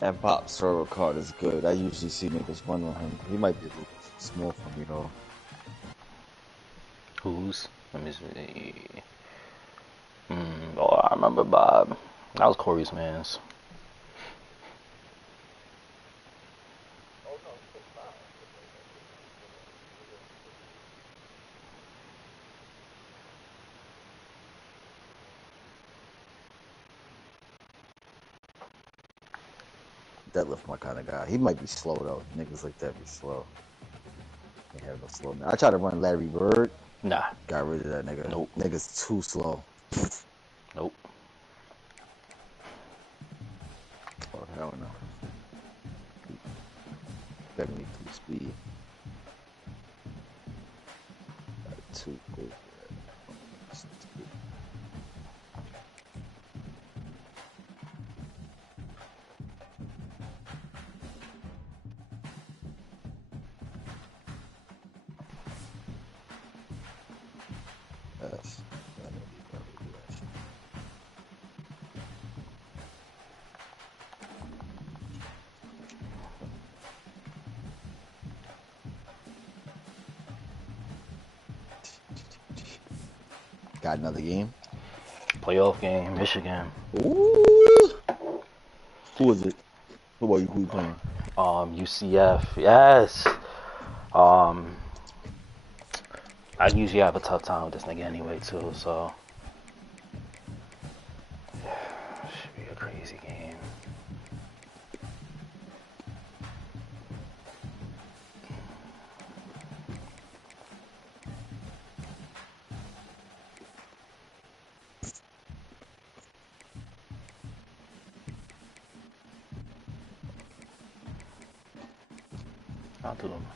That Bob Sorrow card is good. I usually see niggas run on him. He might be a little small for me though. Who's? Let me see. Oh, I remember Bob. That was Corey's man's. Deadlift my kind of guy. He might be slow though. Niggas like that be slow. They have no slow man. I tried to run Larry Bird. Nah. Got rid of that nigga. Nope. Nigga's too slow. Nope. Oh hell no. 72 speed. Too good. Yes. Got another game? Playoff game, Michigan. Ooh. Who is it? Who are you playing? UCF. Yes. I usually have a tough time with this nigga anyway too, so should be a crazy game. I'll do them.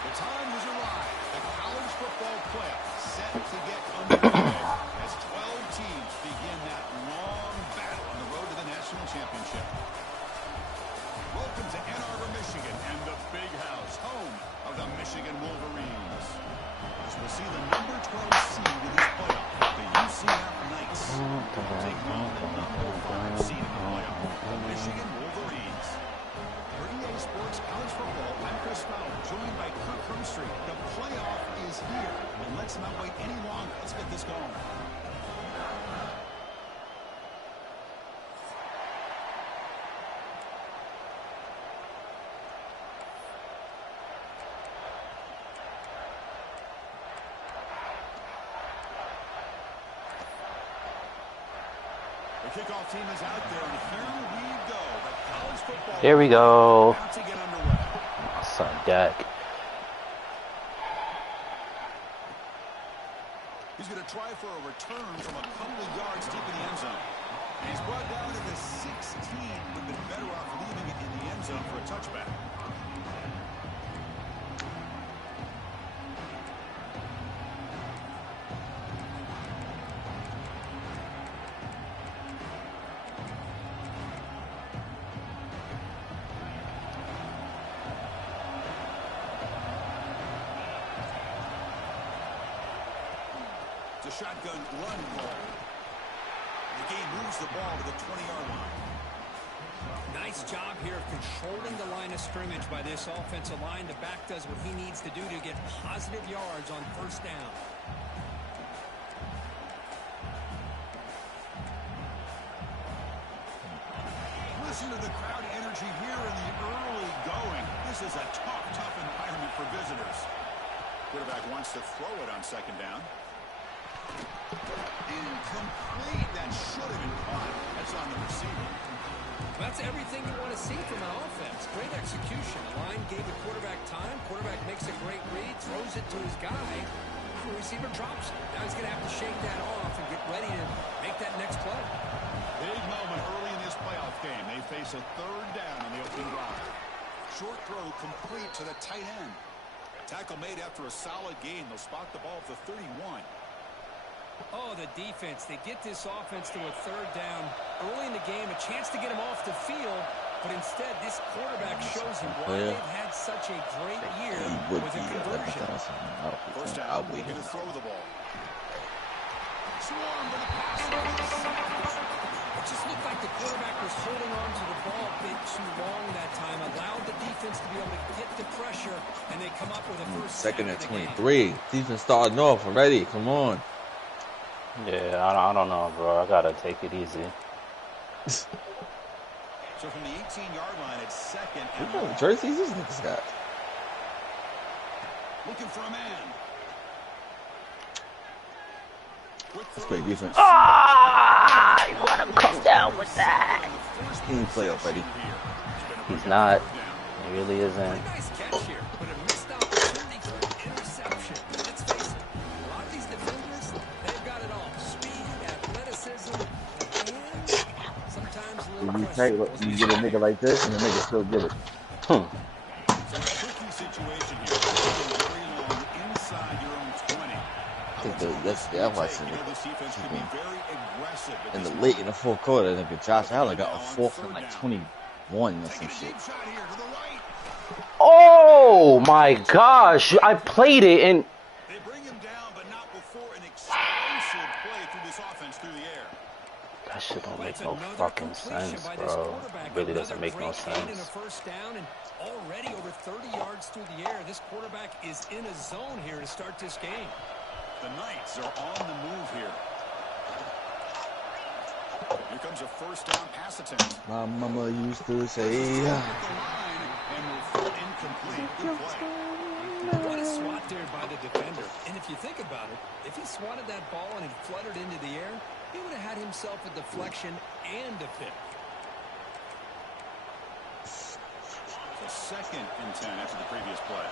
The time has arrived. The college football playoffs set to get underway as 12 teams begin that long battle on the road to the national championship. Welcome to Ann Arbor, Michigan, and the Big House, home of the Michigan Wolverines. As we'll see the number 12 seed in this playoff, the UCF Knights, take on the number 5 seed in the playoff, the Michigan Wolverines. For EA Sports College Football, I'm Chris Fowler, joined by Kirk Crumstreet. The playoff is here, and let's not wait any longer. Let's get this going. The kickoff team is out there, and here we go. The college football. Here we go. About to get underway. Son, Dak. He's going to try for a return from a couple of yards deep in the end zone. And he's brought down to the 16. Would have been better off leaving it in the end zone for a touchback. It's a shotgun run call. The game moves the ball to the 20-yard line. Nice job here of controlling the line of scrimmage by this offensive line. The back does what he needs to do to get positive yards on first down. Listen to the crowd energy here in the early going. This is a tough environment for visitors. Quarterback wants to throw it on second down. Incomplete. That should have been caught. That's on the receiver. That's everything you want to see from an offense. Great execution. The line gave the quarterback time. Quarterback makes a great read, throws it to his guy. The receiver drops it. Now he's going to have to shake that off and get ready to make that next play. Big moment early in this playoff game. They face a third down on the opening drive. Short throw complete to the tight end. Tackle made after a solid gain. They'll spot the ball at the 31. Oh, the defense. They get this offense to a third down early in the game, a chance to get him off the field, but instead this quarterback shows you why they've had such a great year with a conversion. First down, we get to throw the ball. Swarm for the pass. It just looked like the quarterback was holding on to the ball a bit too long that time, allowed the defense to be able to get the pressure, and they come up with a first second and 23. Defense starting off already. Come on. Yeah, I don't know, bro. I gotta take it easy. So from the 18-yard line, it's second. What kind of jerseys these niggas got? Looking for a man. That's great defense. Ah! You let him come down with that. He didn't play already. He's not. He really isn't. Nice catch here, but a missed opportunity for an interception. Let's face it, a lot of these defenders, they've got it all. Speed, athleticism, and sometimes a little pressure. You get a nigga like this, and the nigga still get it. So a tricky situation here. Very long inside your own 20. I think that's why I seen it. This defense could be very aggressive In the late in the fourth quarter, nigga Josh Allen got a fourth and like 21 or some shit. Oh my gosh! I played it and They bring him down, but not before an explosive play through this offense through the air. that shit don't make no fucking sense, bro. It really doesn't make no sense. First down and already over 30 yards through the air. This quarterback is in a zone here to start this game. The Knights are on the move here. Here comes a first down pass attempt. My mama used to say, What a swat there by the defender. And if you think about it, if he swatted that ball and it fluttered into the air, he would have had himself a deflection and a pick. So second and 10 after the previous play.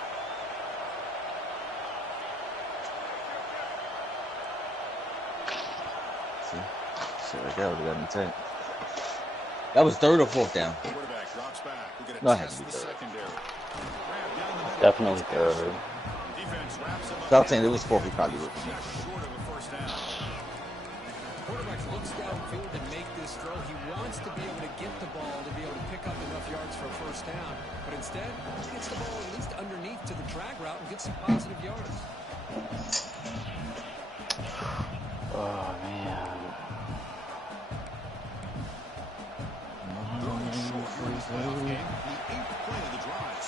shit like that would have got in the tank. That was third or fourth down? Quarterback drops back. We get a No, it has test to be the third. secondary. Definitely third. Defense wraps him up. So I'm saying it was fourth. He probably would. Just short of a first down. Quarterback looks downfield and make this throw. He wants to be able to get the ball to be able to pick up enough yards for a first down. But instead, he gets the ball at least underneath to the drag route and gets some positive yards. Oh man. The 8th play of the drive.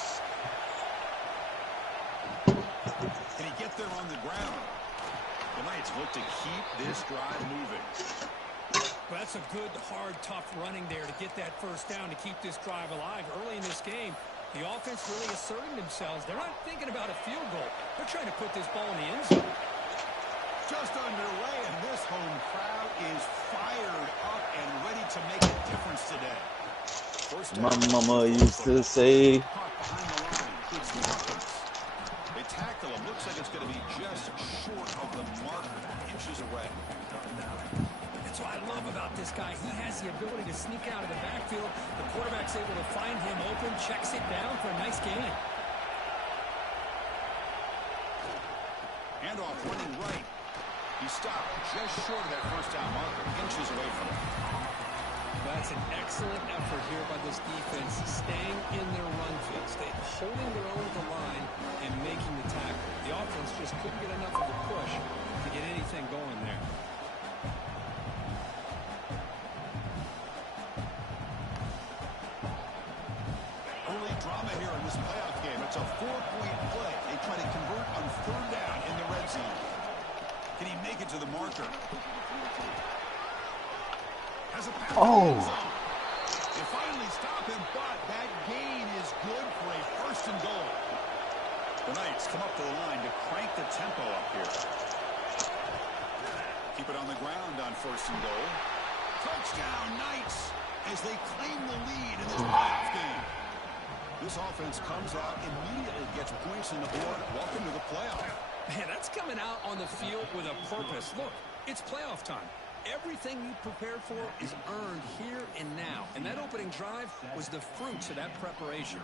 Can he get there on the ground? The Knights look to keep this drive moving. Well, that's a good, hard, tough running there to get that first down to keep this drive alive. Early in this game, the offense really asserting themselves. They're not thinking about a field goal. They're trying to put this ball in the end zone. Just underway, and this home crowd is fired up and ready to make a difference today. My mama used to say. They tackle him. Looks like it's going to be just short of the marker, inches away. That's what I love about this guy. He has the ability to sneak out of the backfield. The quarterback's able to find him open, checks it down for a nice gain. Handoff running right. He stopped just short of that first down marker, inches away from it. That's an excellent effort here by this defense, staying in their run field, holding their own at the line and making the tackle. The offense just couldn't get enough of a push to get anything going there. Early drama here in this playoff game. It's a 4-point play. They try to convert on third down in the red zone. Can he make it to the marker? Oh. They finally stop him, but that gain is good for a first and goal. The Knights come up to the line to crank the tempo up here. Keep it on the ground on first and goal. Touchdown, Knights, as they claim the lead in this playoff game. This offense comes out, immediately gets points on the board. Welcome to the playoff. Man, that's coming out on the field with a purpose. Look, it's playoff time. Everything you prepared for is earned here and now. And that opening drive was the fruits of that preparation.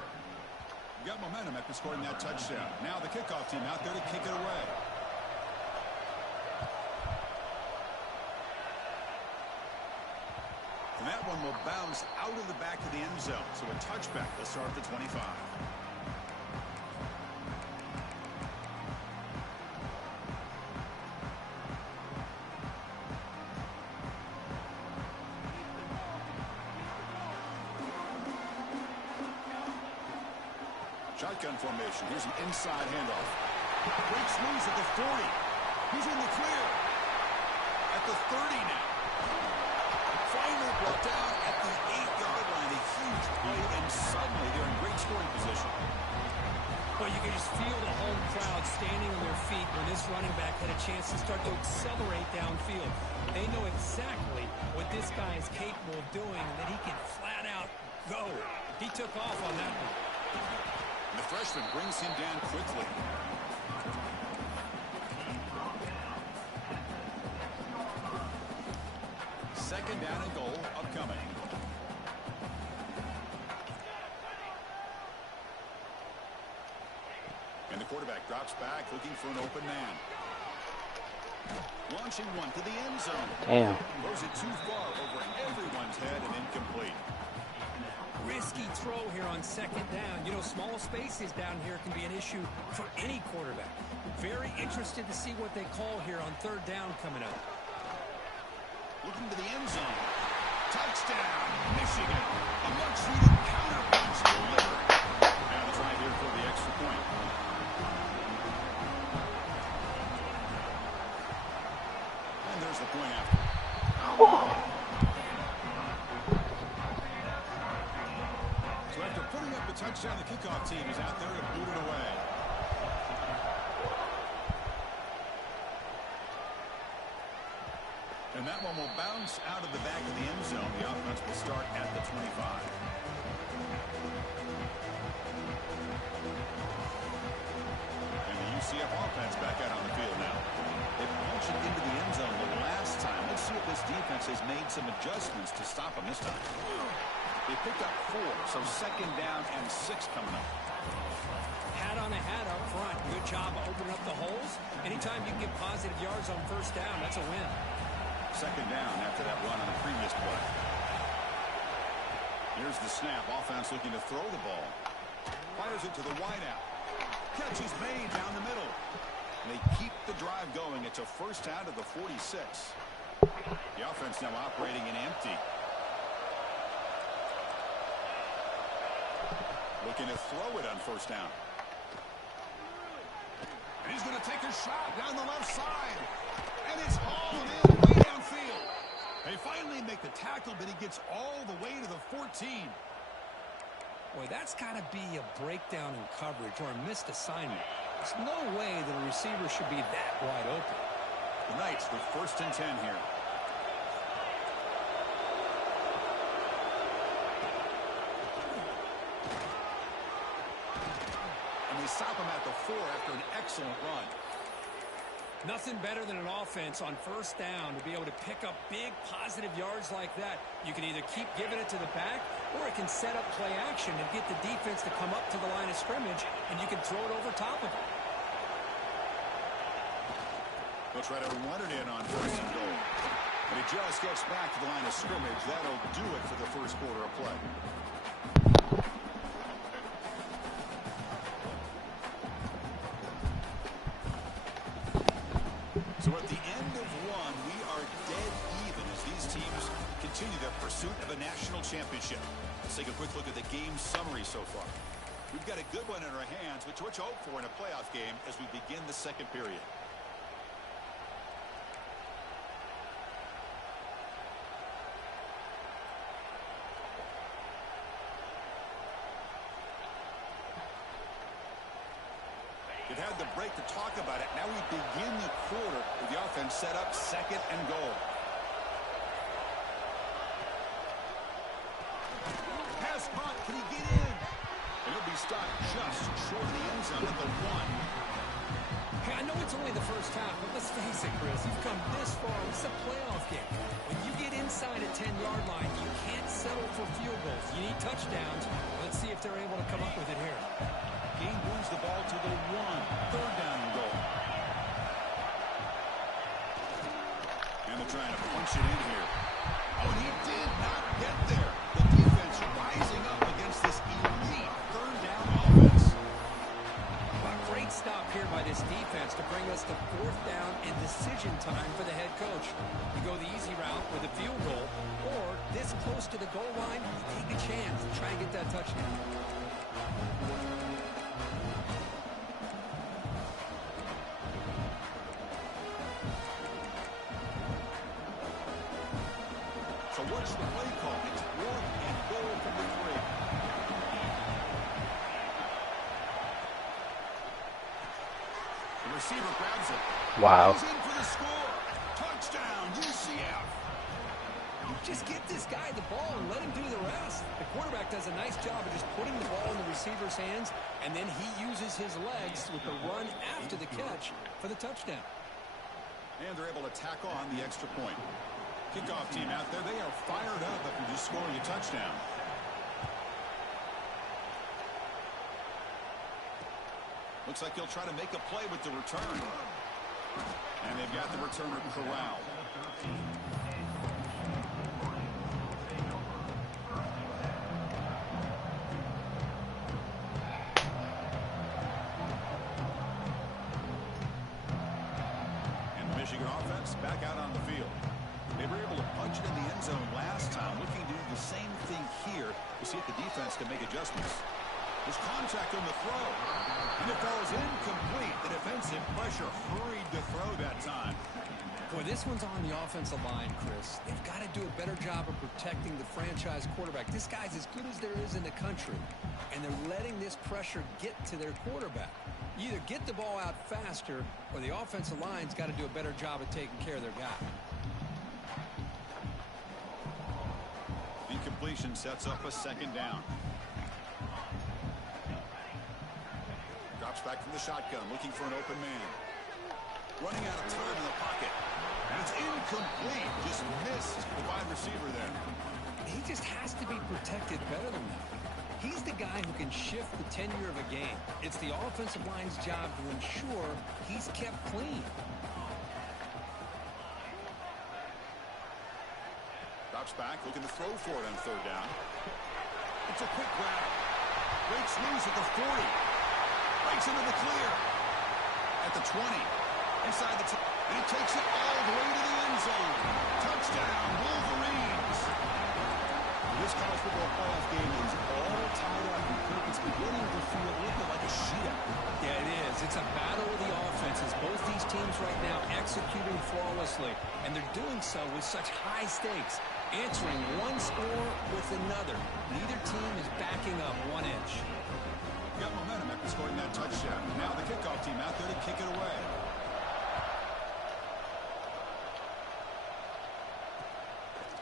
got momentum after scoring that touchdown. Now the kickoff team out there to kick it away. And that one will bounce out of the back of the end zone. So a touchback will start at the 25. Shotgun formation. Here's an inside handoff. Breaks loose at the 40. He's in the clear. At the 30 now. Finally brought down at the 8-yard line. A huge play, and suddenly they're in great scoring position. Well, you can just feel the home crowd standing on their feet when this running back had a chance to start to accelerate downfield. They know exactly what this guy is capable of doing, and that he can flat out go. He took off on that one. The freshman brings him down quickly. Second down and goal upcoming. And the quarterback drops back looking for an open man. Launching one to the end zone. Damn. Throws it too far over everyone's head and incomplete. Risky throw here on second down. You know, small spaces down here can be an issue for any quarterback. Very interested to see what they call here on third down coming up. Looking to the end zone. Touchdown, Michigan. A much-needed counter punch delivered. And a try here for the extra point. And there's the point after. So after putting up the touchdown, the kickoff team is out there to boot it away. And that one will bounce out of the back of the end zone. The offense will start at the 25. And the UCF offense back out on the field now. They punched it into the end zone the last time. Let's see if this defense has made some adjustments to stop them this time. They picked up 4, so second down and 6 coming up. Hat on a hat up front. Good job of opening up the holes. Anytime you can get positive yards on first down, that's a win. Second down after that run on the previous play. Here's the snap. Offense looking to throw the ball. Fires it to the wideout. Catch is made down the middle. And they keep the drive going. It's a first down to the 46. The offense now operating in empty. Looking to throw it on first down. And he's going to take a shot down the left side. And it's hauled in way downfield. They finally make the tackle, but he gets all the way to the 14. Boy, that's got to be a breakdown in coverage or a missed assignment. There's no way that a receiver should be that wide open. The Knights with first and 10 here. Stop him at the 4 after an excellent run. Nothing better than an offense on first down to be able to pick up big positive yards like that. You can either keep giving it to the back, or it can set up play action and get the defense to come up to the line of scrimmage, and you can throw it over top of it. They'll try to run it in on first and goal. And he just gets back to the line of scrimmage. That'll do it for the first quarter of play. So at the end of one, we are dead even as these teams continue their pursuit of a national championship. Let's take a quick look at the game summary so far. We've got a good one in our hands, which we're to hope for in a playoff game as we begin the second period. They've had the break to talk about it. Now we begin the quarter with the offense set up second and goal. Pass caught. Can he get in? And he'll be stopped just short of the end zone at the 1. Hey, I know it's only the first half, but let's face it, Chris. You've come this far. It's a playoff game. When you get inside a 10-yard line, you can't settle for field goals. You need touchdowns. Let's see if they're able to come up with it here. Gain moves the ball to the 1. Third down and goal. And they're trying to punch it in here. Oh, and he did not get there. The defense rising up against this elite third down offense. A great stop here by this defense to bring us to fourth down and decision time for the head coach. You go the easy route with a field goal, or this close to the goal line, you take a chance to try and get that touchdown. So what's the play call? It's 4th and goal from the 3. The receiver grabs it. Wow. He's in for the score. Touchdown, UCF. Just get this guy the ball and let him do the rest. The quarterback does a nice job of just putting the ball in the receiver's hands, and then he uses his legs with the run after the catch for the touchdown. And they're able to tack on the extra point. Kickoff team out there, they are fired up after just scoring a touchdown. Looks like he'll try to make a play with the return. And they've got the returner corralled. And the Michigan offense back out on the field. They were able to punch it in the end zone last time, looking to do the same thing here to see if the defense can make adjustments. There's contact on the throw. And it falls incomplete. The defensive pressure hurried the throw that time. Boy, this one's on the offensive line, Chris. They've got to do a better job of protecting the franchise quarterback. This guy's as good as there is in the country, and they're letting this pressure get to their quarterback. You either get the ball out faster, or the offensive line's got to do a better job of taking care of their guy. The completion sets up a second down. Drops back from the shotgun, looking for an open man. Running out of time in the pocket. And it's incomplete. Just missed the wide receiver there. He just has to be protected better than that. He's the guy who can shift the tenure of a game. It's the offensive line's job to ensure he's kept clean. Drops back, looking to throw for it on third down. It's a quick grab. Breaks loose at the 40. Breaks into the clear. At the 20. Inside the 10. And he takes it all the way to the end zone. Touchdown, Wolverines. This college football playoff game is all tied up. It's beginning to feel a little like a shootout. Yeah, it is. It's a battle of the offenses. Both these teams right now executing flawlessly, and they're doing so with such high stakes, answering one score with another. Neither team is backing up 1 inch. Got momentum after scoring that touchdown. Now the kickoff team out there to kick it away.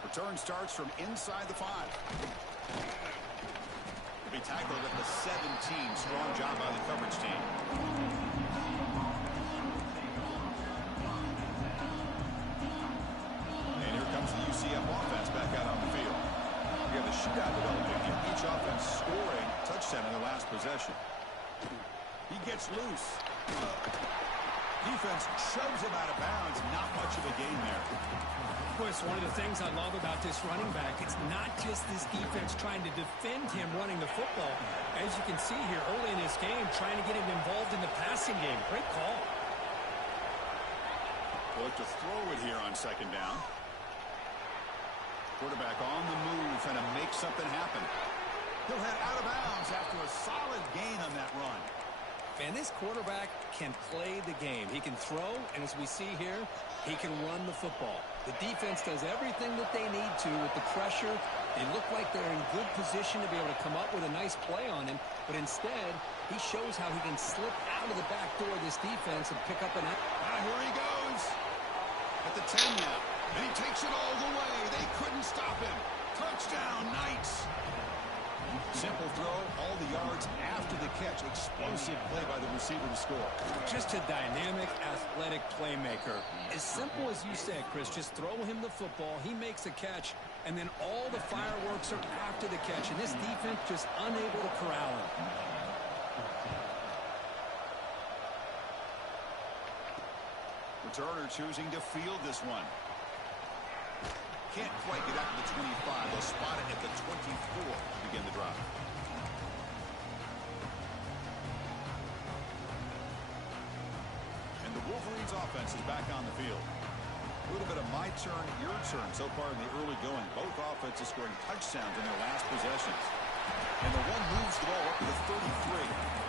Return starts from inside the 5. Will be tackled at the 17. Strong job by the coverage team. And here comes the UCF offense back out on the field. We have a shootout developing here. Each offense scoring a touchdown in the last possession. He gets loose. Defense shoves him out of bounds. Not much of a gain there. Of course, one of the things I love about this running back, it's not just this defense trying to defend him running the football. As you can see here early in this game, trying to get him involved in the passing game. Great call. They'll look to throw it here on second down. Quarterback on the move, trying to make something happen. He'll head out of bounds after a solid gain on that run. And this quarterback can play the game. He can throw, and as we see here, he can run the football. The defense does everything that they need to with the pressure. They look like they're in good position to be able to come up with a nice play on him, but instead, he shows how he can slip out of the back door of this defense and pick up an... Now here he goes. At the 10 now. And he takes it all the way. They couldn't stop him. Touchdown, Knights. Simple throw, all the yards after the catch. Explosive play by the receiver to score. Just a dynamic, athletic playmaker. As simple as you said, Chris, just throw him the football, he makes a catch, and then all the fireworks are after the catch, and this defense just unable to corral him. returner choosing to field this one. Can't quite get out to the 25. They'll spot it at the 24 to begin the drive. And the Wolverines offense is back on the field. A little bit of my turn, your turn so far in the early going. Both offenses scoring touchdowns in their last possessions. And the one moves the ball up to the 33.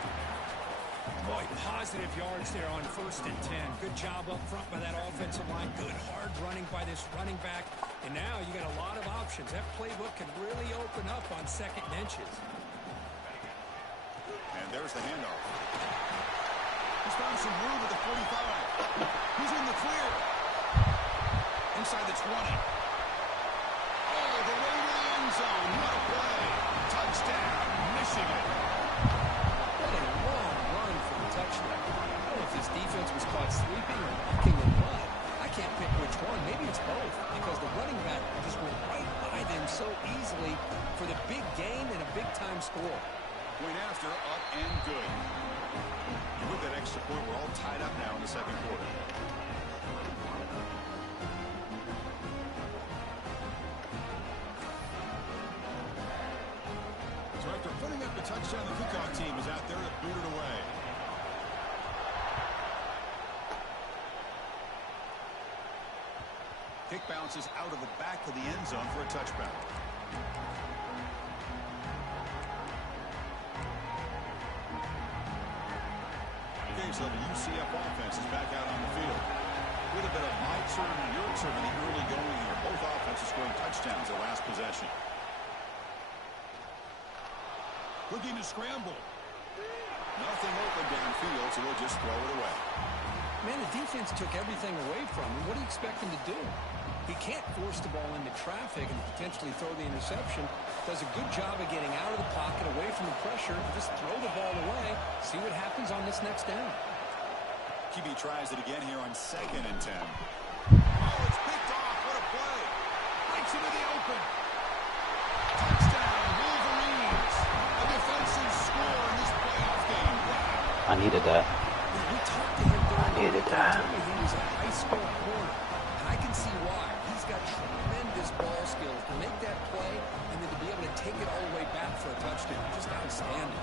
Boy, positive yards there on 1st and 10. Good job up front by that offensive line. Good hard running by this running back. And now you got a lot of options. That playbook can really open up on 2nd and inches. And there's the handoff. He's found some room at the 45. He's in the clear. Inside the 20. All the way to the end zone. What a play. Touchdown, Michigan. What a long run for the touchdown. I don't know if this defense was caught sleeping or walking in mud. I can't pick which one. Maybe it's both, because the running back just went right by them so easily for the big gain and a big-time score. Point after, up and good. And with that extra point, we're all tied up now in the 2nd quarter. So after putting up the touchdown, the kickoff team is out there to boot it away. Kick bounces out of the back of the end zone for a touchback. Okay, so the UCF offense is back out on the field. With a bit of my turn, your turn in the early going here. Both offenses scoring touchdowns their last possession. Looking to scramble. Nothing open downfield, so we'll just throw it away. Man, the defense took everything away from him. What do you expect him to do? He can't force the ball into traffic and potentially throw the interception. Does a good job of getting out of the pocket, away from the pressure. Just throw the ball away. See what happens on this next down. QB tries it again here on 2nd and 10. Oh, it's picked off. What a play. Breaks into the open. Touchdown, Wolverines. A defensive score in this playoff game. Wow. I needed that. We talked to him during I needed that. He was a high school corner. And I can see why. He's got tremendous ball skills to make that play and then to be able to take it all the way back for a touchdown. Just outstanding.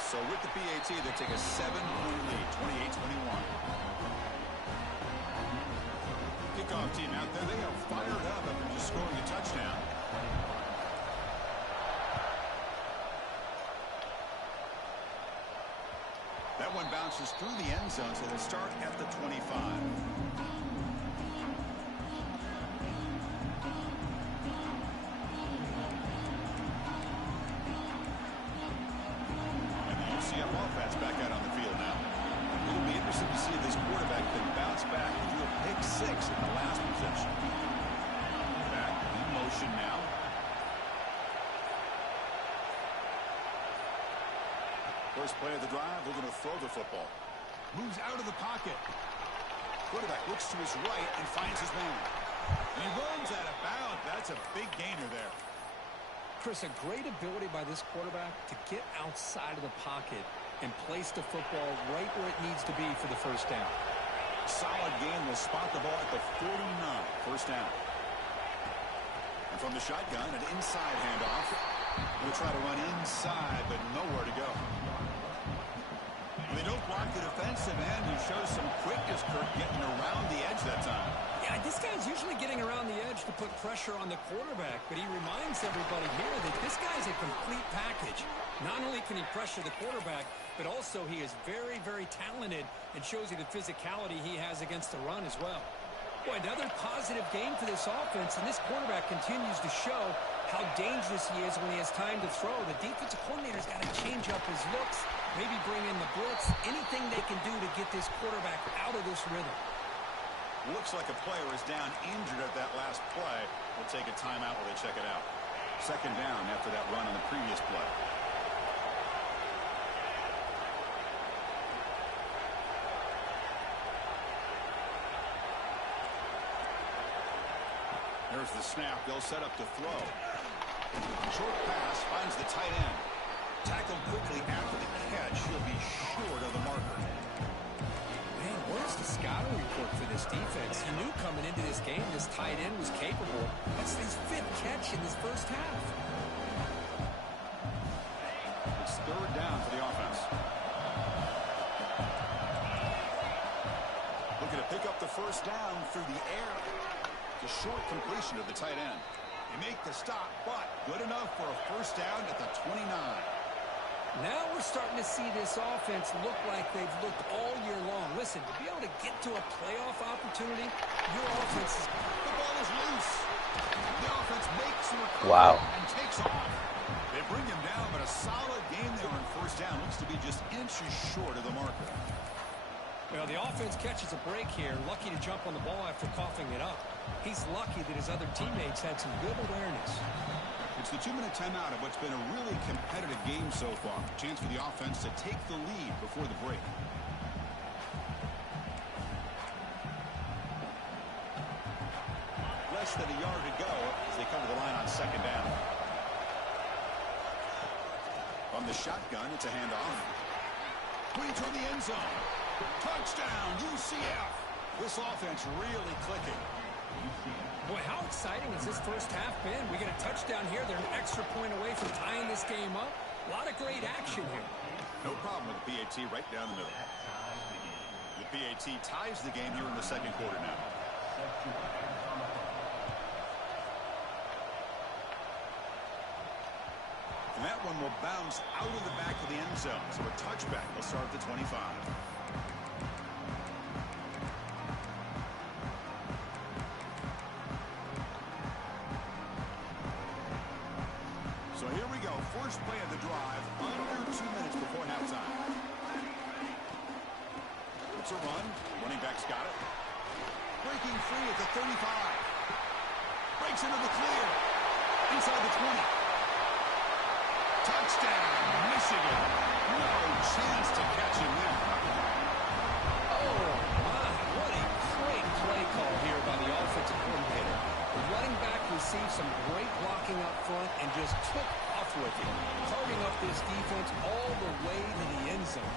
So with the PAT, they take a 7-point lead, 28-21. Kickoff team out there, they are fired up after just scoring a touchdown. That one bounces through the end zone, so they'll start at the 25. Offense back out on the field now. It'll be interesting to see if this quarterback can bounce back and do a pick 6 in the last possession. Back in motion now. First play of the drive, they're going to throw the football. Moves out of the pocket. Quarterback looks to his right and finds his man. And he runs out of bounds. That's a big gainer there. Chris, a great ability by this quarterback to get outside of the pocket and place the football right where it needs to be for the first down. Solid game. Will spot the ball at the 49. First down. And from the shotgun, an inside handoff. We'll try to run inside, but nowhere to go. They don't block the defensive end, who shows some quickness, Kirk, getting around the edge that time. Yeah, this guy's usually getting around the edge to put pressure on the quarterback, but he reminds everybody here that this guy's a complete package. Not only can he pressure the quarterback, but also he is very, very talented and shows you the physicality he has against the run as well. Boy, another positive game for this offense, and this quarterback continues to show how dangerous he is when he has time to throw. The defensive coordinator's got to change up his looks, maybe bring in the blitz, anything they can do to get this quarterback out of this rhythm. Looks like a player is down injured at that last play. We'll take a timeout while they check it out. Second down after that run on the previous play. There's the snap. They'll set up to throw. Short pass finds the tight end. Tackled quickly after the catch. He'll be short of the marker. Man, where's the scouting report for this defense? He knew coming into this game this tight end was capable. That's his 5th catch in this first half. It's 3rd down for the offense. Looking to pick up the first down through the air. It's a short completion of the tight end. They make the stop, but good enough for a first down at the 29. Now we're starting to see this offense look like they've looked all year long. Listen, to be able to get to a playoff opportunity, your offense is... The ball is loose. The offense makes a recovery Wow. and takes off. They bring him down, but a solid game there on first down. Looks to be just inches short of the marker. Well, the offense catches a break here. Lucky to jump on the ball after coughing it up. He's lucky that his other teammates had some good awareness. It's the 2-minute timeout of what's been a really competitive game so far. Chance for the offense to take the lead before the break. Less than a yard to go as they come to the line on second down. From the shotgun, it's a handoff. Putting toward the end zone. Touchdown, UCF. This offense really clicking. Boy, how exciting has this first half been? We get a touchdown here. They're an extra point away from tying this game up. A lot of great action here. No problem with the PAT right down the middle. The PAT ties the game here in the second quarter now. And that one will bounce out of the back of the end zone. So a touchback will start at the 25. So here we go. First play of the drive. Under 2 minutes before halftime. It's a run. Running back's got it. Breaking free at the 35. Breaks into the clear. Inside the 20. Touchdown, Michigan. No chance to catch him there. Oh, my. What a great play call here by the offensive coordinator. The running back received some great blocking up front and just took off with it, carving up this defense all the way to the end zone.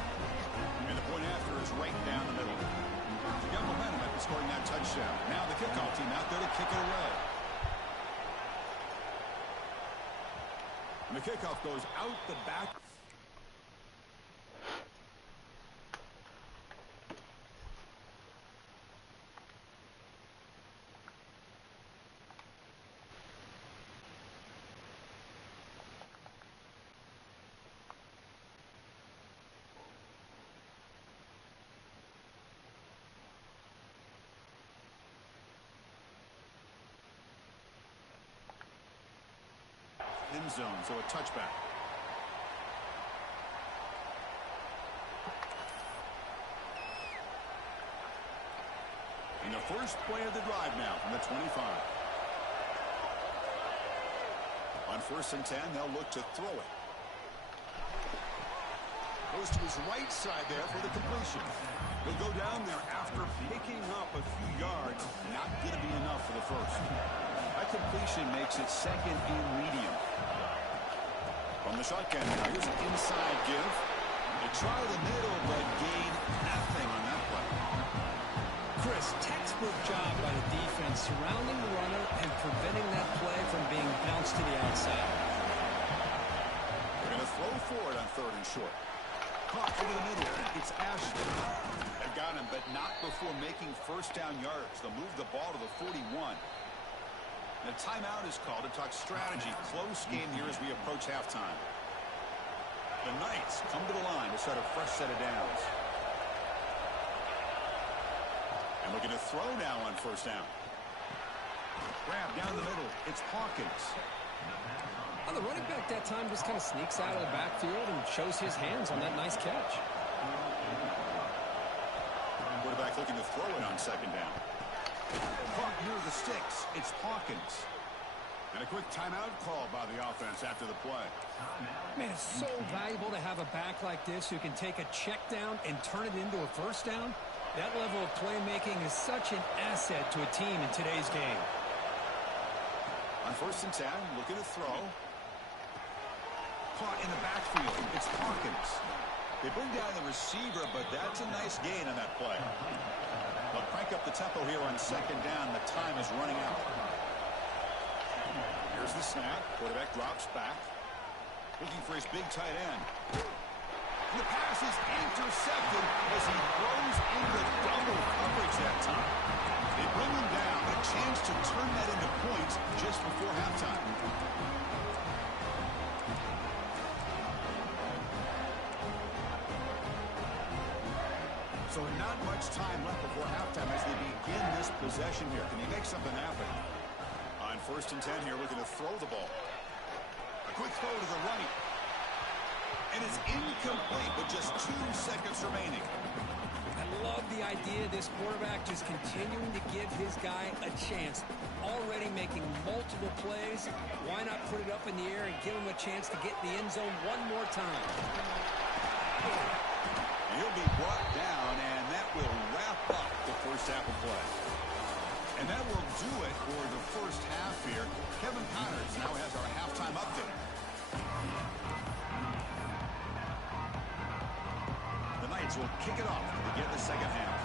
And the point after is right down the middle. They got momentum after scoring that touchdown. Now the kickoff team out there to kick it away. And the kickoff goes out the back. End zone, so a touchback. And the first play of the drive now from the 25. On 1st and 10, they'll look to throw it. Goes to his right side there for the completion. He'll go down there after picking up a few yards. Not going to be enough for the first. That completion makes it second and medium. From the shotgun, now here's an inside give. They try the middle, but gain nothing on that play. Chris, textbook job by the defense surrounding the runner and preventing that play from being bounced to the outside. They're going to throw forward on 3rd and short. Caught over the middle. It's Ashley. They've got him, but not before making first down yards. They'll move the ball to the 41. And a timeout is called to talk strategy. Close game here as we approach halftime. The Knights come to the line to start a fresh set of downs. And looking to throw now on first down. Grab down the middle. It's Hawkins. Well, the running back that time just kind of sneaks out of the backfield and shows his hands on that nice catch. Quarterback looking to throw it on second down. Caught near the sticks. It's Hawkins. And a quick timeout call by the offense after the play. Man, it's so valuable to have a back like this who can take a check down and turn it into a first down. That level of playmaking is such an asset to a team in today's game. On 1st and 10, looking to throw. caught in the backfield. It's Hawkins. They bring down the receiver, but that's a nice gain on that play. They'll crank up the tempo here on second down. The time is running out. Here's the snap. Quarterback drops back. Looking for his big tight end. And the pass is intercepted as he throws into double coverage that time. They bring him down. A chance to turn that into points just before halftime. So not much time left before halftime as they begin this possession here. Can he make something happen? On 1st and 10 here, looking to throw the ball. A quick throw to the right. And it's incomplete with just 2 seconds remaining. I love the idea of this quarterback just continuing to give his guy a chance. Already making multiple plays. Why not put it up in the air and give him a chance to get in the end zone one more time? He'll be brought down, and that will wrap up the first half of play. And that will do it for the first half here. Kevin Connors now has our halftime update. The Knights will kick it off to begin the second half.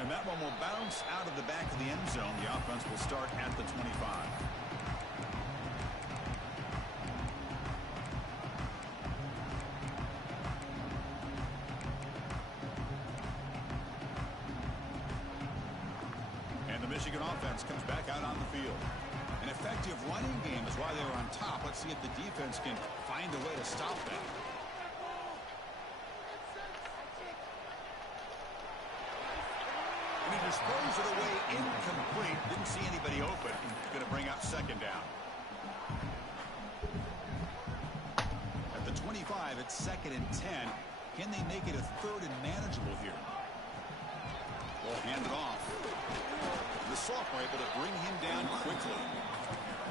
And that one will bounce out of the back of the end zone. The offense will start at the 25. Michigan offense comes back out on the field. An effective running game is why they were on top. Let's see if the defense can find a way to stop that. And he disposed it away incomplete. Didn't see anybody open. Going to bring up second down. At the 25, it's 2nd and 10. Can they make it a 3rd and manageable here? They'll hand it off. The sophomore able to bring him down quickly.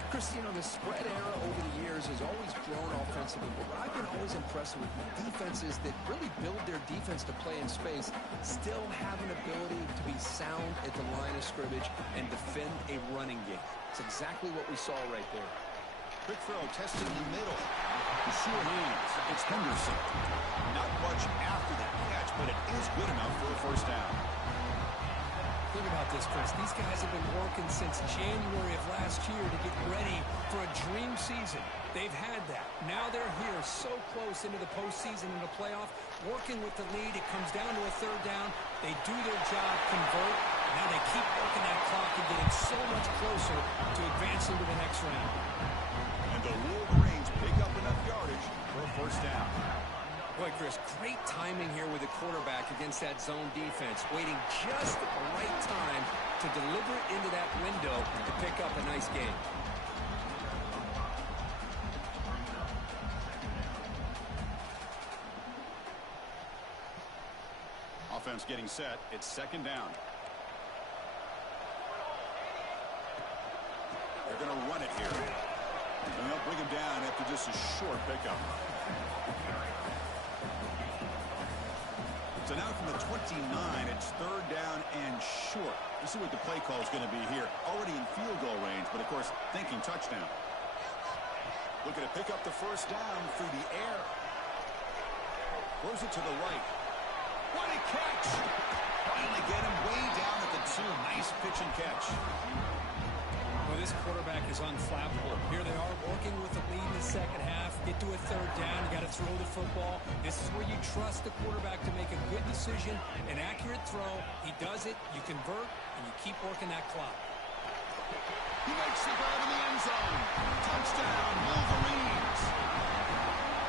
Chris, you know, the spread era over the years has always grown offensively, but I've been always impressed with defenses that really build their defense to play in space, still have an ability to be sound at the line of scrimmage and defend a running game. It's exactly what we saw right there. Quick throw, testing the middle. The sure hands. It's Henderson. Not much after that catch, but it is good enough for a first down. Think about this, Chris. These guys have been working since January of last year to get ready for a dream season. They've had that. Now they're here so close into the postseason and the playoff, working with the lead. It comes down to a 3rd down. They do their job, convert. Now they keep working that clock and getting so much closer to advancing to the next round. And the Wolverines pick up enough yardage for a first down. Boy, Chris, great timing here with the quarterback against that zone defense, waiting just at the right time to deliver it into that window to pick up a nice gain. Offense getting set. It's 2nd down. They're going to run it here. And they'll bring him down after just a short pickup. So now from the 29, it's 3rd down and short. Let's see what the play call is going to be here. Already in field goal range, but of course, thinking touchdown. Looking to pick up the first down through the air. Throws it to the right. What a catch! Finally get him way down at the 2. Nice pitch and catch. Well, this quarterback is unflappable. Here they are working with the lead in the second half. Get to a 3rd down. You got to throw the football. This is where you trust the quarterback to make a good decision, an accurate throw. He does it, you convert, and you keep working that clock. He makes the grab in the end zone. Touchdown, Wolverines.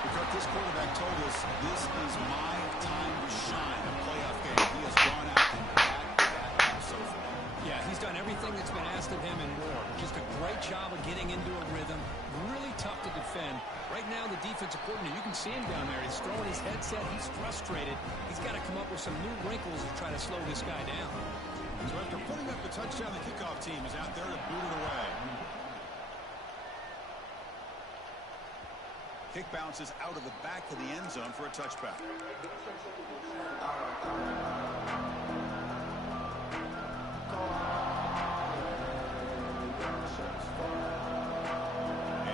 Because this quarterback told us this is my time to shine. A playoff game. He has gone out and that so far. Yeah, he's done everything that's been asked of him and more. Just a great job of getting into a rhythm. Really tough to defend. Right now, the defensive coordinator, you can see him down there. He's throwing his headset. He's frustrated. He's got to come up with some new wrinkles to try to slow this guy down. So after putting up the touchdown, the kickoff team is out there to boot it away. Kick bounces out of the back of the end zone for a touchback. And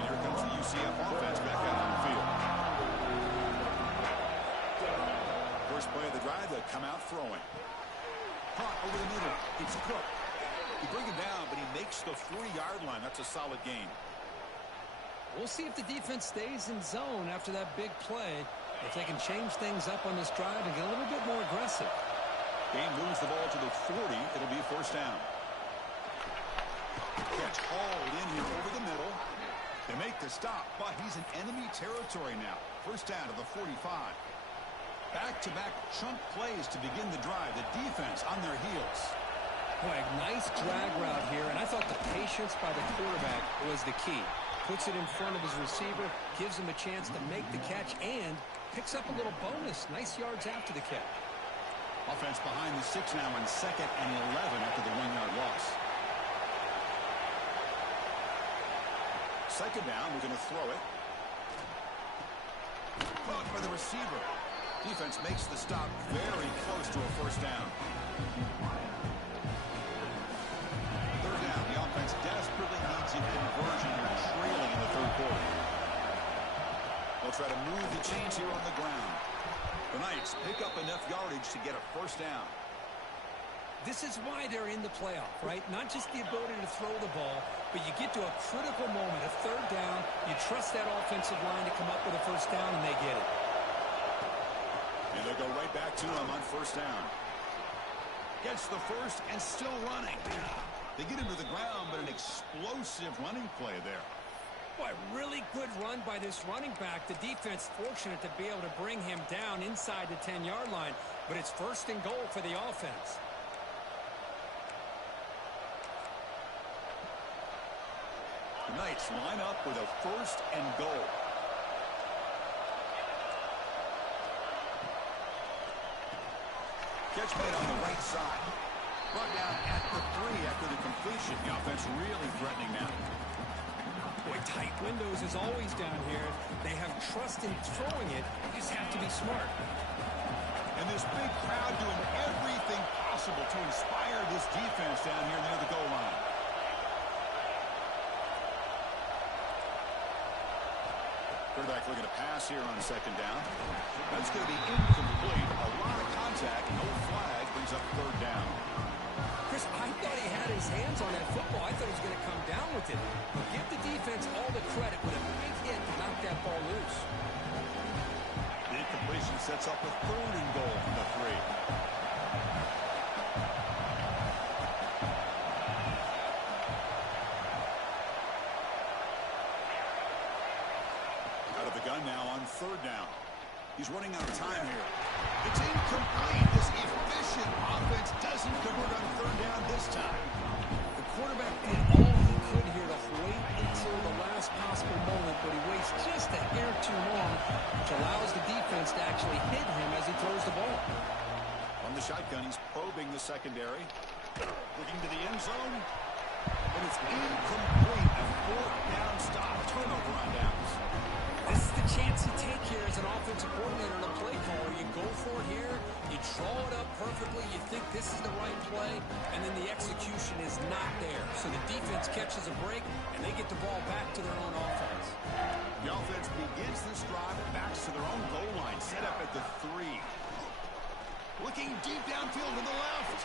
here comes the UCF offense back out on the field. First play of the drive, they'll come out throwing. Caught over the middle. It's Cook. He bring him down, but he makes the 40-yard line. That's a solid gain. We'll see if the defense stays in zone after that big play. If they can change things up on this drive and get a little bit more aggressive. Gain moves the ball to the 40. It'll be a first down. Catch hauled in here over the middle. They make the stop, but he's in enemy territory now. First down to the 45. Back-to-back chunk plays to begin the drive. The defense on their heels. Boy, nice drag route here, and I thought the patience by the quarterback was the key. Puts it in front of his receiver, gives him a chance to make the catch, and picks up a little bonus. Nice yards after the catch. Offense behind the 6 now on 2nd and 11 after the 1-yard loss. Second down, we're going to throw it. Caught by the receiver. Defense makes the stop very close to a first down. Third down, the offense desperately needs a conversion here, trailing in the third quarter. They'll try to move the chains here on the ground. The Knights pick up enough yardage to get a first down. This is why they're in the playoff, right? Not just the ability to throw the ball, but you get to a critical moment, a third down. You trust that offensive line to come up with a first down, and they get it. And they'll go right back to him on first down. Gets the first and still running. They get him to the ground, but an explosive running play there. Boy, really good run by this running back. The defense fortunate to be able to bring him down inside the 10-yard line, but it's first and goal for the offense. The Knights line up with a first and goal. Catch made on the right side. Brought down at the 3 after the completion. The offense really threatening now. Boy, tight windows is always down here. They have trust in throwing it. You just have to be smart. And this big crowd doing everything possible to inspire this defense down here near the goal line. Quarterback looking to pass here on second down. That's going to be incomplete. A lot of contact. No flag. Brings up third down. Chris, I thought he had his hands on that football. I thought he was going to come down with it. But give the defense all the credit with a big hit to knock that ball loose. The incompletion sets up a third and goal from the 3. Now on third down. He's running out of time here. It's incomplete. This efficient offense doesn't convert on third down this time. The quarterback did all he could here to wait until the last possible moment, but he waits just a hair too long, which allows the defense to actually hit him as he throws the ball. On the shotgun, he's probing the secondary. Looking to the end zone. And it's incomplete. A fourth down stop. Turnover on downs. This is the chance you take here as an offensive coordinator and a play caller. You go for it here, you draw it up perfectly, you think this is the right play, and then the execution is not there. So the defense catches a break, and they get the ball back to their own offense. The offense begins this drive, backs to their own goal line, set up at the 3. Looking deep downfield to the left.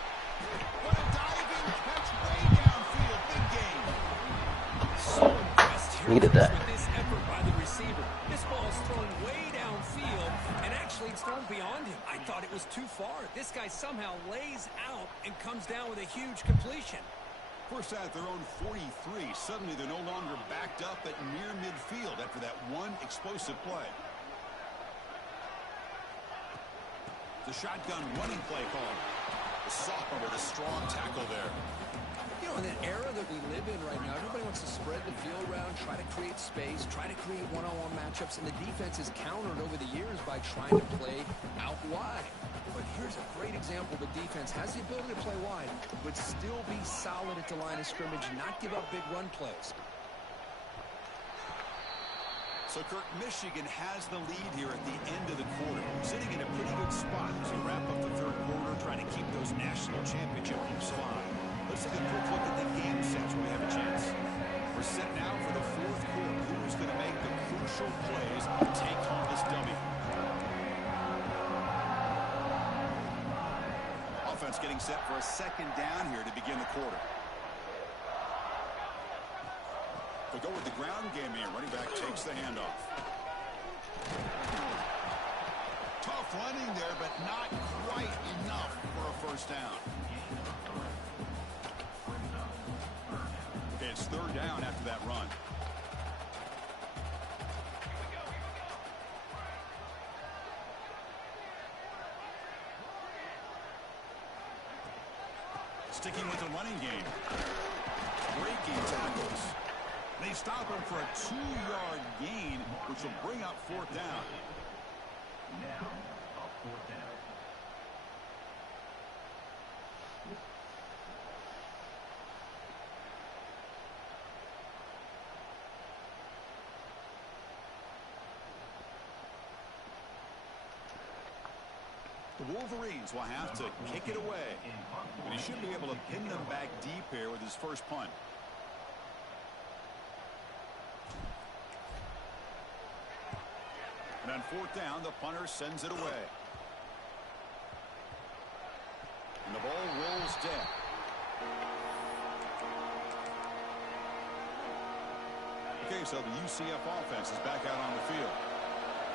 What a diving catch way downfield. Big game. So impressed here Needed that. with this effort by the receiver. This ball is thrown way downfield, and actually it's thrown beyond him. I thought it was too far. This guy somehow lays out and comes down with a huge completion. First at their own 43. Suddenly they're no longer backed up at near midfield after that one explosive play. The shotgun running play call. The sophomore with a strong tackle there. You know, in an era that we live in right now, everybody wants to spread the field around, try to create space, try to create one-on-one matchups, and the defense is countered over the years by trying to play out wide. But here's a great example. The defense has the ability to play wide, but still be solid at the line of scrimmage, not give up big run plays. So, Kirk, Michigan has the lead here at the end of the quarter, sitting in a pretty good spot as we wrap up the third quarter, trying to keep those national championship hopes alive. Let's take a quick look at the game sets when we have a chance. to take home this W. Offense getting set for a second down here to begin the quarter. They'll go with the ground game here. Running back takes the handoff. Tough running there, but not quite enough for a first down. Okay, it's third down after that run. Sticking with the running game. Breaking tackles. They stop him for a 2-yard gain, which will bring up fourth down. Now, fourth down. The Wolverines will have to kick it away. But he should be able to pin them back deep here with his first punt. And on fourth down, the punter sends it away. And the ball rolls dead. Okay, so the UCF offense is back out on the field.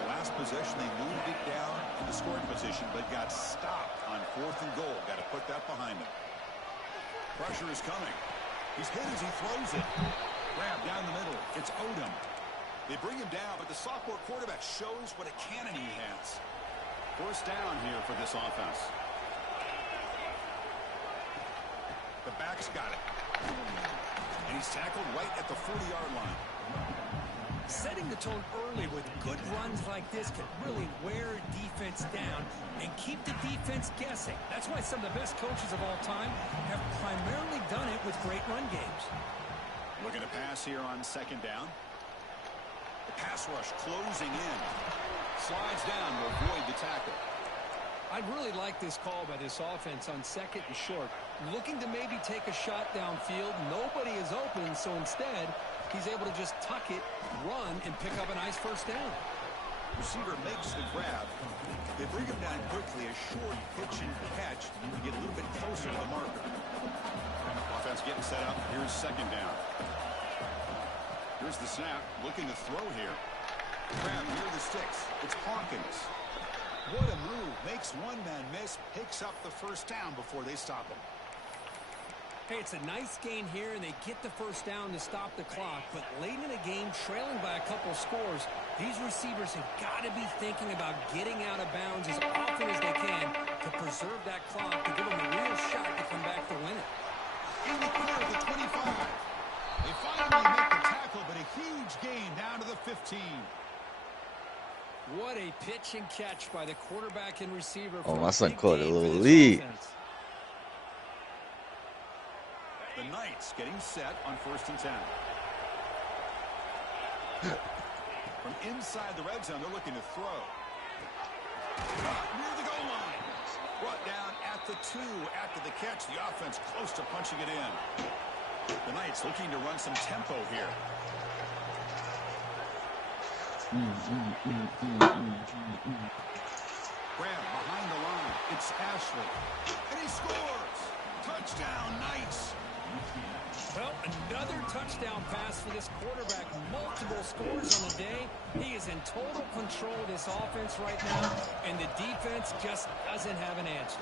The last possession, they moved it down into scoring position, but got stopped on fourth and goal. Got to put that behind them. Pressure is coming. He's hit as he throws it. Grab down the middle. It's Odom. They bring him down, but the sophomore quarterback shows what a cannon he has. First down here for this offense. The back's got it. And he's tackled right at the 40-yard line. Setting the tone early with good runs like this can really wear defense down and keep the defense guessing. That's why some of the best coaches of all time have primarily done it with great run games. Looking to pass here on second down. The pass rush closing in. Slides down to avoid the tackle. I really like this call by this offense on second and short. Looking to maybe take a shot downfield. Nobody is open, so instead he's able to just tuck it, run, and pick up a nice first down. Receiver makes the grab. They bring him down quickly. A short pitch and catch to get a little bit closer to the marker. Offense getting set up. Here's second down. Here's the snap. Looking to throw here. Grab near the sticks. It's Hawkins. What a move. Makes one man miss. Picks up the first down before they stop him. Hey, it's a nice gain here, and they get the first down to stop the clock. But late in the game, trailing by a couple scores, these receivers have got to be thinking about getting out of bounds as often as they can to preserve that clock, to give them a real shot to come back to win it. In the clear of the 25. They finally make the tackle, but a huge gain down to the 15. What a pitch and catch by the quarterback and receiver. Oh, my son caught a little lead. The Knights getting set on 1st and 10. From inside the red zone, they're looking to throw. Near the goal line. Brought down at the 2 after the catch. The offense close to punching it in. The Knights looking to run some tempo here. Grab behind the line. It's Ashley. And he scores. Touchdown, Knights. Well, another touchdown pass for this quarterback. Multiple scores on the day. He is in total control of this offense right now, and the defense just doesn't have an answer.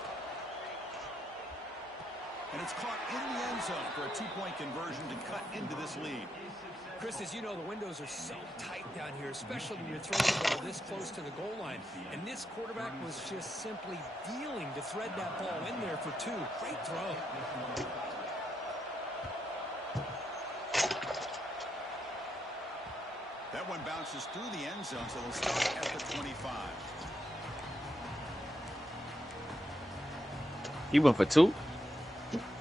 And it's caught in the end zone for a 2-point conversion to cut into this lead. Chris, as you know, the windows are so tight down here, especially when you're throwing the ball this close to the goal line. And this quarterback was just simply dealing to thread that ball in there for 2. Great throw. That one bounces through the end zone, so they'll start at the 25. He went for 2. And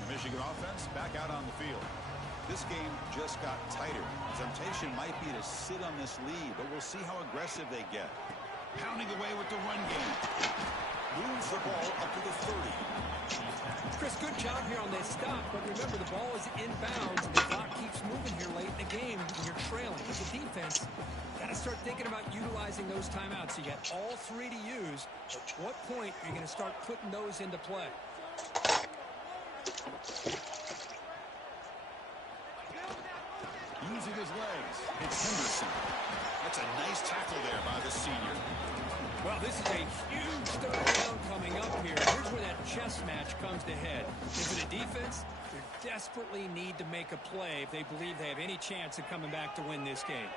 the Michigan offense back out on the field. This game just got tighter. The temptation might be to sit on this lead, but we'll see how aggressive they get. Pounding away with the run game. Moves the ball up to the 30. Chris, good job here on this stop, but remember the ball is inbounds and the clock keeps moving here late in the game when you're trailing. As a defense, got to start thinking about utilizing those timeouts. You got all three to use. At what point are you going to start putting those into play? Using his legs. It's Henderson. That's a nice tackle there by the senior. Well, this is a huge third down coming up here. Here's where that chess match comes to head. And for the defense, they desperately need to make a play if they believe they have any chance of coming back to win this game.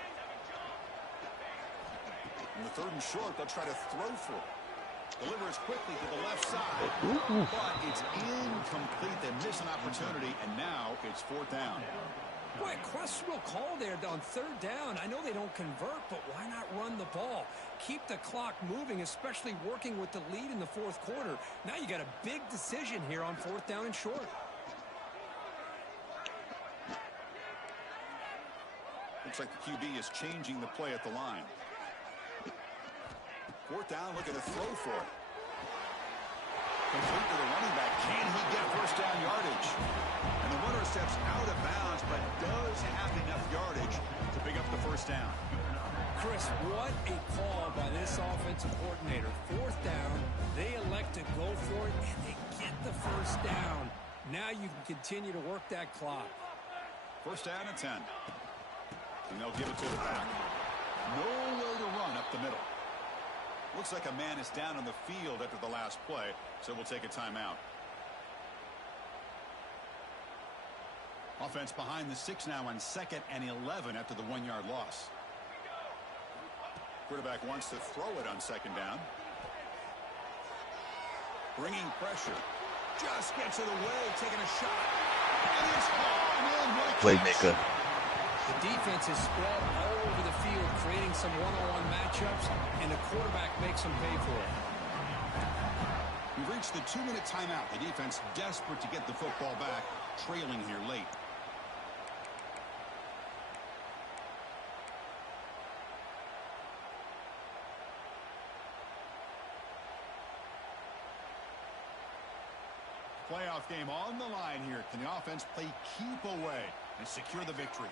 In the 3rd and short, they'll try to throw for it. Delivers quickly to the left side. But it's incomplete. They miss an opportunity, and now it's 4th down. Boy, questionable call there on 3rd down. I know they don't convert, but why not run the ball? Keep the clock moving, especially working with the lead in the 4th quarter. Now you got a big decision here on 4th down and short. Looks like the QB is changing the play at the line. 4th down, looking to throw for it. Complete to the running back. Can he get 1st down yardage? And the runner steps out of bounds, but does have enough yardage to pick up the 1st down. Chris, what a call by this offensive coordinator. 4th down, they elect to go for it, and they get the 1st down. Now you can continue to work that clock. 1st down and 10. And they'll give it to the back. Nowhere to run up the middle. Looks like a man is down on the field after the last play, so we'll take a timeout. Offense behind the 6 now on 2nd and 11 after the 1-yard loss. Quarterback wants to throw it on 2nd down. Bringing pressure. Just gets it away, taking a shot. And it's hauled in. What a Playmaker. The defense is spread all over the field, creating some one-on-one matchups, and the quarterback makes them pay for it. We've reached the 2-minute timeout. The defense desperate to get the football back, trailing here late. Playoff game on the line here. Can the offense play keep away and secure the victory?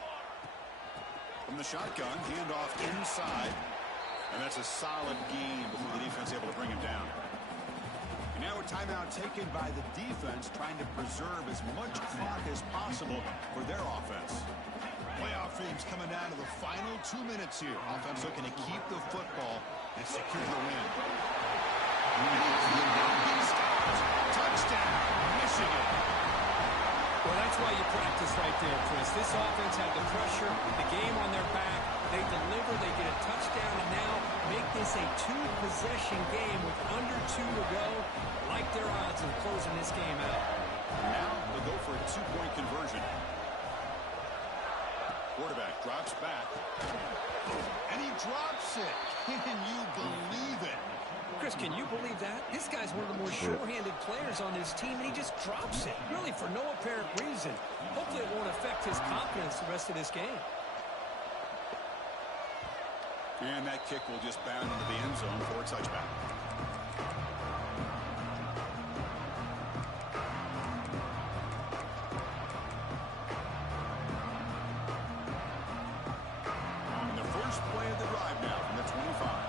From the shotgun, handoff inside. And that's a solid game before the defense able to bring him down. And now a timeout taken by the defense, trying to preserve as much clock as possible for their offense. Playoff games coming down to the final 2 minutes here. Offense looking to keep the football and secure the win. Touchdown, Michigan. Well, that's why you practice right there, Chris. This offense had the pressure, the game on their back. They deliver, they get a touchdown, and now make this a 2-possession game with under 2 to go. Like their odds of closing this game out. Now they'll go for a 2-point conversion. Quarterback drops back. And he drops it. Can you believe it? Chris, can you believe that? This guy's one of the more sure-handed players on this team, and he just drops it, really for no apparent reason. Hopefully it won't affect his confidence the rest of this game. And that kick will just bound into the end zone for a touchback. And the first play of the drive now from the 25.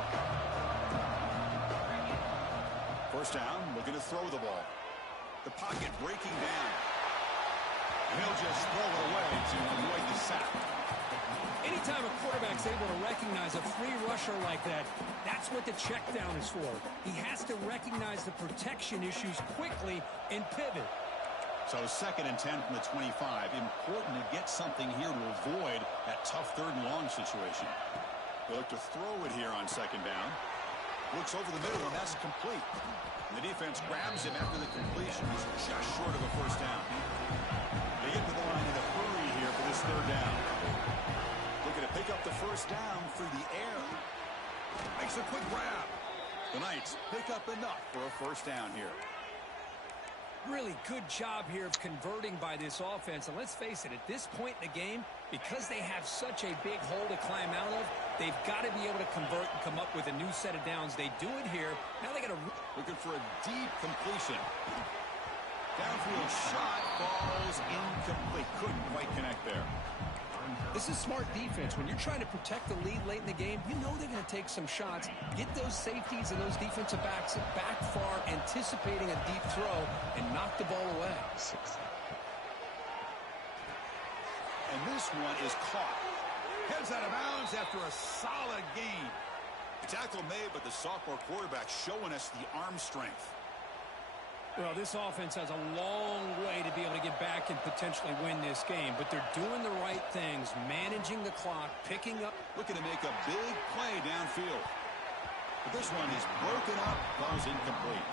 1st down, looking to throw the ball. The pocket breaking down. And he'll just throw it away to avoid the sack. Anytime a quarterback's able to recognize a free rusher like that, that's what the check down is for. He has to recognize the protection issues quickly and pivot. So 2nd and 10 from the 25. Important to get something here to avoid that tough 3rd and long situation. They look to throw it here on 2nd down. Looks over the middle, and that's complete. And the defense grabs him after the completion. He's just short of a 1st down. They get to the line in a hurry here for this 3rd down. Looking to pick up the 1st down through the air. Makes a quick grab. The Knights pick up enough for a 1st down here. Really good job here of converting by this offense. And let's face it, at this point in the game, because they have such a big hole to climb out of, they've got to be able to convert and come up with a new set of downs. They do it here. Now they got to... Looking for a deep completion. Downfield shot falls incomplete. Couldn't quite connect there. This is smart defense. When you're trying to protect the lead late in the game, you know they're going to take some shots. Get those safeties and those defensive backs back far, anticipating a deep throw, and knock the ball away. And this one is caught. Heads out of bounds after a solid gain. The tackle made, but the sophomore quarterback showing us the arm strength. Well, this offense has a long way to be able to get back and potentially win this game, but they're doing the right things, managing the clock, picking up. Looking to make a big play downfield. But this one is broken up, ball's incomplete.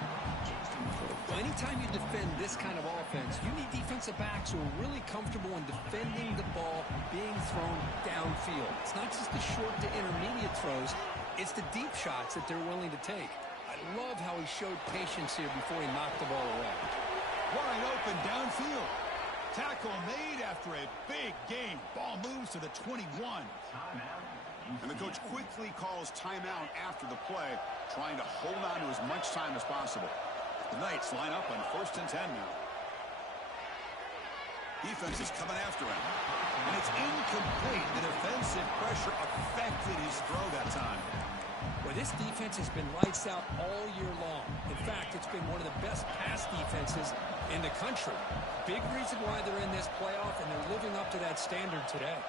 Well, anytime you defend this kind of offense, you need defensive backs who are really comfortable in defending the ball being thrown downfield. It's not just the short to intermediate throws, it's the deep shots that they're willing to take. I love how he showed patience here before he knocked the ball away. Wide open downfield. Tackle made after a big gain. Ball moves to the 21. And the coach quickly calls timeout after the play, trying to hold on to as much time as possible. The Knights line up on 1st and 10 now. Defense is coming after him. And it's incomplete. The defensive pressure affected his throw that time. Well, this defense has been lights out all year long. In fact, it's been one of the best pass defenses in the country. Big reason why they're in this playoff, and they're living up to that standard today.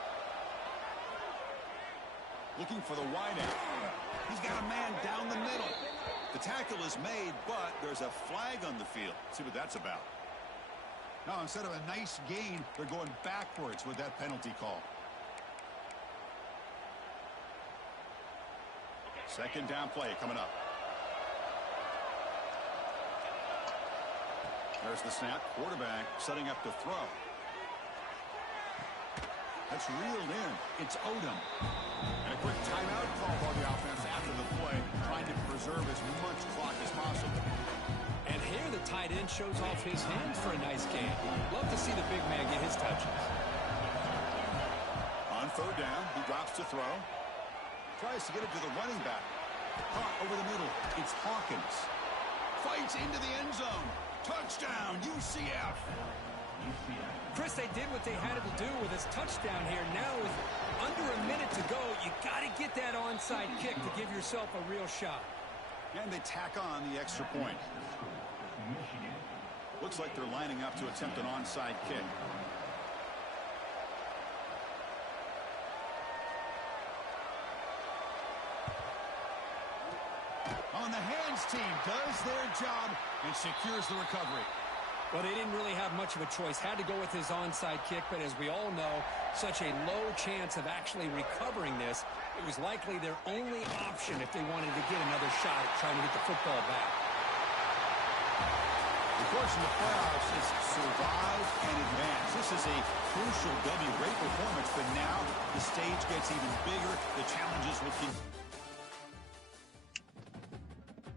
Looking for the wideout. He's got a man down the middle. The tackle is made, but there's a flag on the field. Let's see what that's about. Now, instead of a nice gain, they're going backwards with that penalty call. Second down play coming up. There's the snap. Quarterback setting up to throw. That's reeled in. It's Odom. And a quick timeout call by the offense after the play, trying to preserve as much clock as possible. And here the tight end shows off his hands for a nice game. Love to see the big man get his touches. On 3rd down, he drops to throw. Tries to get it to the running back. Caught over the middle. It's Hawkins. Fights into the end zone. Touchdown, UCF. Chris, they did what they had to do with his touchdown here. Now with under a minute to go, you got to get that onside kick to give yourself a real shot. And they tack on the extra point. Looks like they're lining up to attempt an onside kick. On the hands team does their job and secures the recovery. Well, they didn't really have much of a choice. Had to go with his onside kick, but as we all know, such a low chance of actually recovering this. It was likely their only option if they wanted to get another shot at trying to get the football back. The course in the playoffs is survive and advance. This is a crucial W. Great performance, but now the stage gets even bigger. The challenges will keep.